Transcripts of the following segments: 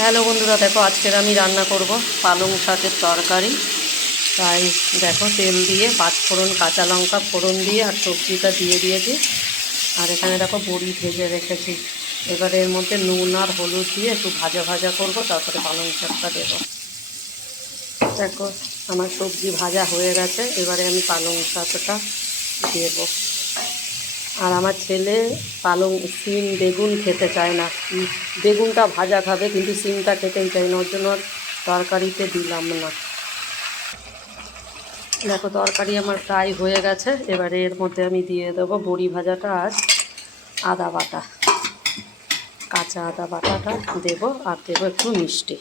Hello বন্ধুরা, দেখো আজকের আমি রান্না করব পালং শাকের তরকারি। তাই দেখো তেল দিয়ে পাঁচফোড়ন কাঁচা লঙ্কা ফোড়ন দিয়ে আর সবজিটা দিয়ে দিয়েছি। আর এখানে দেখো বড়ি ভেজে রেখেছি। এবারে এর মধ্যে নুন আর হলুদ দিয়ে একটু ভাজা ভাজা করব, তারপরে পালং শাকটা দেবো। দেখো, আমার সবজি ভাজা হয়ে গেছে, এবারে আমি পালং শাকটা দেবো। আর আমার ছেলে পালং সিম বেগুন খেতে চায় না। বেগুনটা ভাজা খাবে, কিন্তু সিমটা খেতেই চায় না, ওর জন্য তরকারিতে দিলাম না। দেখো, তরকারি আমার প্রায় হয়ে গেছে। এবারে এর মধ্যে আমি দিয়ে দেবো বড়ি ভাজাটা আর আদা বাটা। কাঁচা আদা বাটাটা দেবো, আর দেবো একটু মিষ্টি।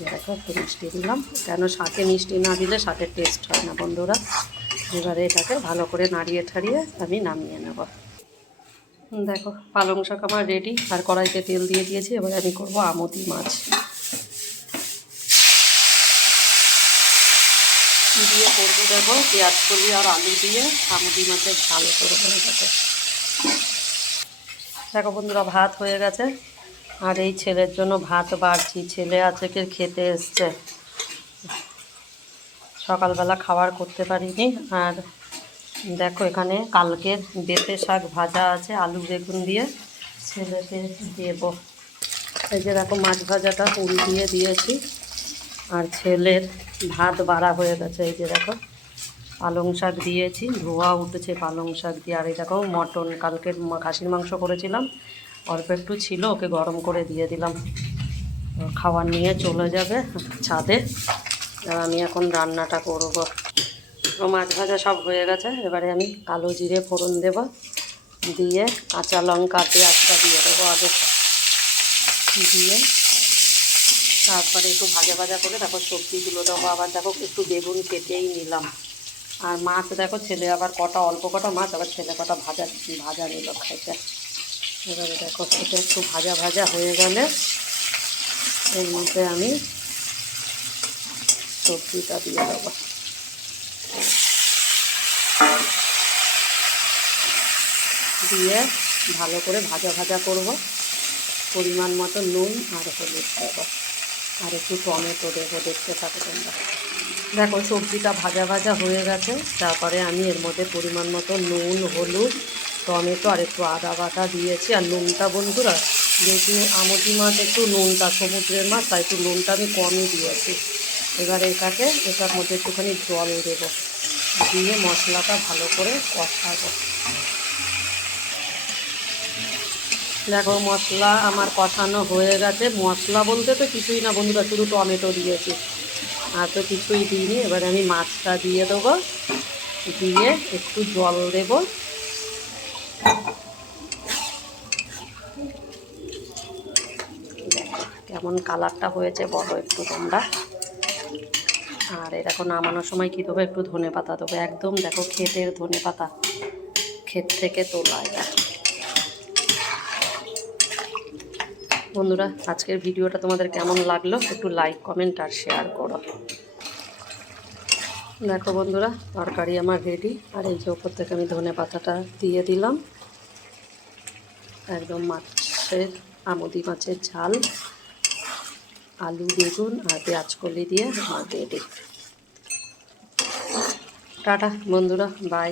দেখো, একটু মিষ্টি দিলাম। কেন শাকে মিষ্টি না দিলে শাকের টেস্ট হয় না, বন্ধুরা? এবারে এটাকে ভালো করে নাড়িয়ে ঠাড়িয়ে আমি নামিয়ে নেব। দেখো, পালং শাক আমার রেডি আর কড়াইতে তেল দিয়ে দিয়েছি, এবার আমি করব আমতি মাছ। দিয়ে করব দেখো পেঁয়াজ কলি আর আলু দিয়ে আমতি মাছের ঝাল করব এটাকে। দেখো বন্ধুরা, ভাত হয়ে গেছে। আর এই ছেলের জন্য ভাত বাড়ছি ছেলে আছে আজকে খেতে এসছে। সকালবেলা খাবার করতে পারিনি। আর দেখো এখানে কালকের বেতে শাক ভাজা আছে, আলু বেগুন দিয়ে। ছেলেকে দেব। এই যে দেখো মাছ ভাজাটা উল দিয়ে দিয়েছি। আর ছেলের ভাত বাড়া হয়ে গেছে। এই যে দেখো পালং শাক দিয়েছি, ধোয়া উঠেছে পালং শাক দিয়ে। আর এই দেখো মটন কালকের খাসির মাংস করেছিলাম। অল্প একটু ছিল, ওকে গরম করে দিয়ে দিলাম। খাবার নিয়ে চলে যাবে ছাদে। আর আমি এখন রান্নাটা করব। মাছ ভাজা সব হয়ে গেছে, এবারে আমি কালো জিরে ফোড়ন দেব, দিয়ে কাঁচা লঙ্কা, পেঁয়াজটা দিয়ে দেবো আগে। দিয়ে তারপরে একটু ভাজা ভাজা করে তারপর সবজিগুলো দেবো। আবার দেখো একটু বেগুন কেটেই নিলাম। আর মাছ দেখো ছেলে আবার কটা, অল্প কটা মাছ, আবার ছেলে কটা ভাজা ভাজা নিল খাইতে এবারে দেখো এটা একটু ভাজা ভাজা হয়ে গেলে এর মধ্যে আমি সবজিটা দিয়ে দেবো। দিয়ে ভালো করে ভাজা ভাজা করব। পরিমাণ মতো নুন আর হলুদ দেবো। আর একটু টমেটো দেবো, দেখতে থাকো তোমরা। দেখো, সবজিটা ভাজা ভাজা হয়ে গেছে। তারপরে আমি এর মধ্যে পরিমাণ মতো নুন, হলুদ, টমেটো আর একটু আদা বাটা দিয়েছি। আর নুনটা বন্ধুরা, যেহেতু আমটি মাছ একটু নুনটা, সমুদ্রের মাছ, তাই একটু নুনটা আমি কমই দিয়েছি। এবারে এটাকে এটার মধ্যে একটুখানি জল দেবো। দিয়ে মশলাটা ভালো করে কষাবো। দেখো, মশলা আমার কষানো হয়ে গেছে। মশলা বলতে তো কিছুই না বন্ধুরা, শুধু টমেটো দিয়েছি। আর তো কিছুই দিইনি। এবারে আমি মাছটা দিয়ে দেবো। দিয়ে একটু জল দেব। কেমন কালারটা হয়েছে বলো একটু তোমরা। আর এরকম নামানোর সময় কী দেবো? একটু ধনে পাতা দেবো। একদম দেখো ক্ষেতের ধনে পাতা। ক্ষেত থেকে তোলা এটা। বন্ধুরা, আজকের ভিডিওটা তোমাদের কেমন লাগল? একটু লাইক কমেন্ট আর শেয়ার করো। দেখো বন্ধুরা, তরকারি আমার রেডি আর এই যে ওপর থেকে আমি ধনে পাতাটা দিয়ে দিলাম। একদম মাছের, আমদি মাছের ঝাল। আলু বেগুন আর পেঁয়াজ কলি দিয়ে আমার রেডি টাটা বন্ধুরা বাই